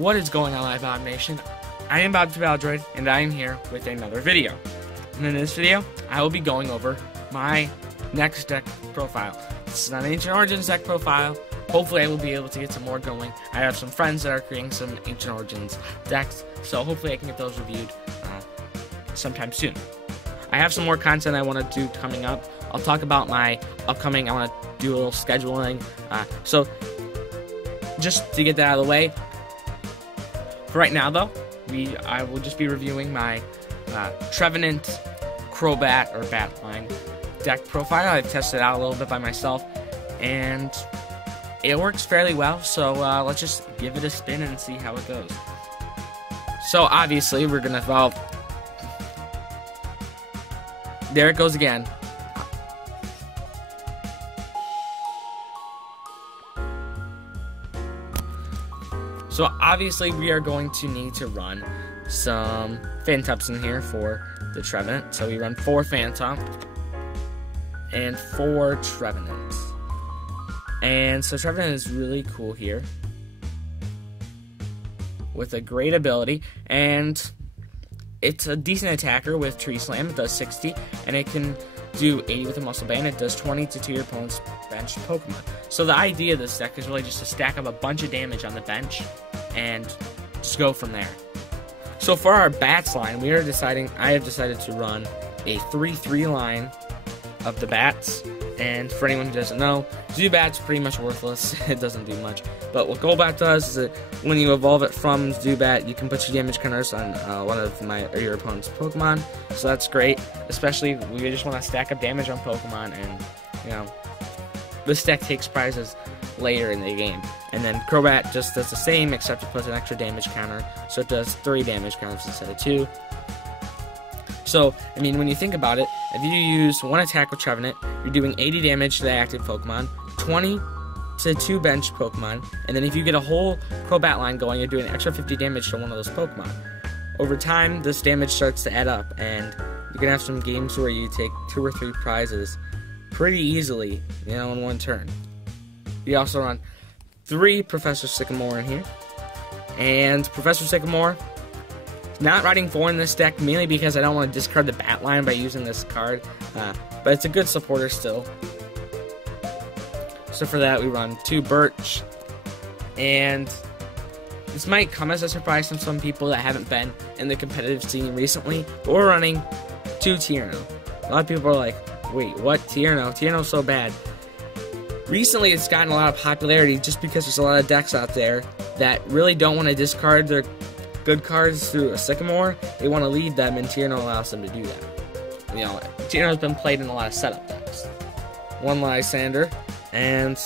What is going on, Live Nation? I am Bob2Baldroid, and I am here with another video. And in this video, I will be going over my next deck profile. This is not an Ancient Origins deck profile. Hopefully I will be able to get some more going. I have some friends that are creating some Ancient Origins decks, so hopefully I can get those reviewed sometime soon. I have some more content I want to do coming up. I'll talk about my upcoming, I want to do a little scheduling. So just to get that out of the way, for right now though, I will just be reviewing my Trevenant Crobat or Batline deck profile. I've tested it out a little bit by myself, and it works fairly well, so let's just give it a spin and see how it goes. So obviously we're going to evolve. There it goes again. So obviously we are going to need to run some Phantoms in here for the Trevenant. So we run 4 Phantom and 4 Trevenants. And so Trevenant is really cool here with a great ability, and it's a decent attacker with Tree Slam. It does 60, and it can do 80 with a Muscle Band. It does 20 to your opponent's bench Pokemon. So the idea of this deck is really just to stack up a bunch of damage on the bench and just go from there. So for our Bats line, I have decided to run a 3-3 line of the Bats. And for anyone who doesn't know, Zubat's pretty much worthless. It doesn't do much. But what Golbat does is that when you evolve it from Zubat, you can put your damage counters on one of your opponent's Pokemon. So that's great. Especially we just want to stack up damage on Pokemon, and you know, this deck takes prizes later in the game. And then Crobat just does the same, except it puts an extra damage counter, so it does 3 damage counters instead of 2. So, I mean, when you think about it, if you use 1 attack with Trevenant, you're doing 80 damage to the active Pokemon, 20 to 2 bench Pokemon, and then if you get a whole Crobat line going, you're doing an extra 50 damage to one of those Pokemon. Over time, this damage starts to add up, and you're going to have some games where you take 2 or 3 prizes pretty easily, you know, in one turn. We also run 3 Professor Sycamore in here, and Professor Sycamore, not riding 4 in this deck, mainly because I don't want to discard the Bat line by using this card, but it's a good supporter still. So for that, we run 2 Birch, and this might come as a surprise to some people that haven't been in the competitive scene recently, but we're running 2 Tierno. A lot of people are like, wait, what? Tierno? Tierno's so bad. Recently, it's gotten a lot of popularity just because there's a lot of decks out there that really don't want to discard their good cards through a Sycamore. They want to lead them, and Tierno allows them to do that. You know, Tierno's been played in a lot of setup decks. 1 Lysander, and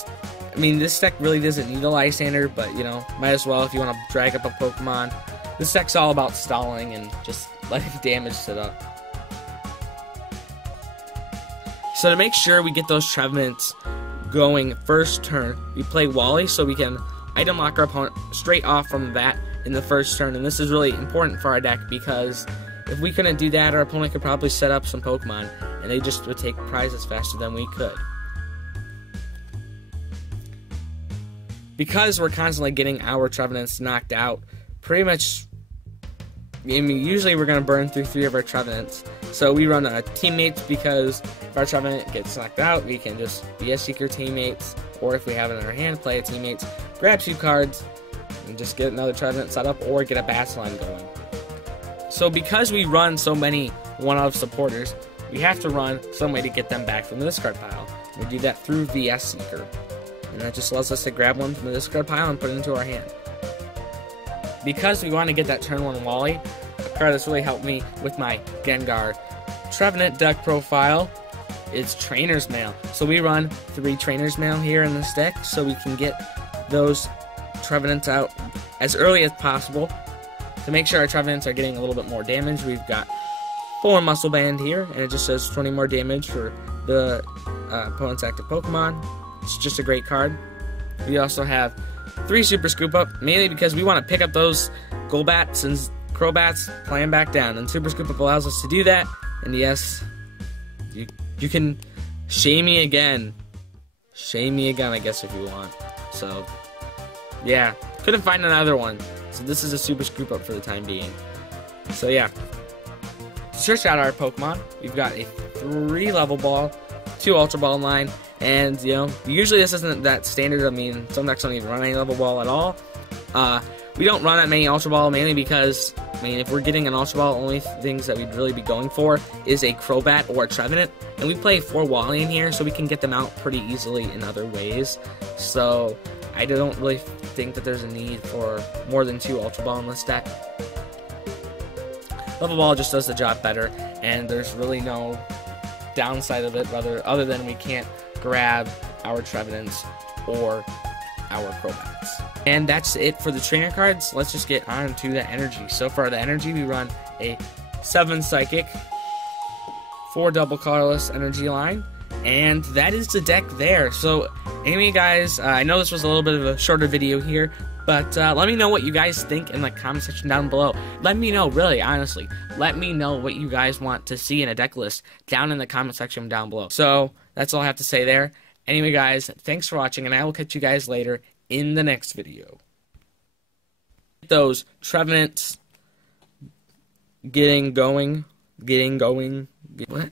I mean, this deck really doesn't need a Lysander, but you know, might as well if you want to drag up a Pokemon. This deck's all about stalling and just letting damage sit up. So to make sure we get those Trevenants going first turn, we play Wally so we can item lock our opponent straight off from that in the first turn, and this is really important for our deck because if we couldn't do that, our opponent could probably set up some Pokemon and they just would take prizes faster than we could. Because we're constantly getting our Trevenants knocked out, pretty much, I mean, usually we're going to burn through 3 of our Trevenants. So we run teammates because if our Trevenant gets knocked out, we can just be a secret teammates, or if we have it in our hand, play a teammates, grab 2 cards, and just get another Trevenant set up, or get a Bats line going. So because we run so many one-of supporters, we have to run some way to get them back from the discard pile. We do that through VS Seeker, and that just allows us to grab one from the discard pile and put it into our hand. Because we want to get that turn 1 Wally, a card that's really helped me with my Gengar Trevenant deck profile is Trainer's Mail. So we run 3 Trainer's Mail here in this deck so we can get those Trevenants out as early as possible. To make sure our Trevenants are getting a little bit more damage, we've got 4 Muscle Band here, and it just does 20 more damage for the opponent's active Pokemon. It's just a great card. We also have 3 Super Scoop Up, mainly because we want to pick up those Golbats and Crobats, play them back down, and Super Scoop Up allows us to do that. And yes, you can shame me again. Shame me again, I guess, if you want. So, yeah, couldn't find another one. So this is a super group up for the time being. So yeah, search out our Pokemon. We've got a 3 level ball, 2 Ultra Ball line, and you know, usually this isn't that standard. I mean, some decks don't even run any level ball at all. We don't run that many Ultra Ball mainly because, I mean, if we're getting an Ultra Ball, only things that we'd really be going for is a Crobat or a Trevenant. And we play 4 Wally in here, so we can get them out pretty easily in other ways. So I don't really think that there's a need for more than 2 Ultra Ball in this deck. Level Ball just does the job better, and there's really no downside of it, other than we can't grab our Trevenants or our Crobats. And that's it for the trainer cards. Let's just get on to the energy. So for the energy, we run a 7 Psychic, 4 double colorless energy line, and that is the deck there. So anyway, guys, I know this was a little bit of a shorter video here, but let me know what you guys think in the comment section down below. Let me know, really, honestly, let me know what you guys want to see in a deck list down in the comment section down below. So that's all I have to say there. Anyway, guys, thanks for watching, and I will catch you guys later in the next video. Those Trevenants getting going. What?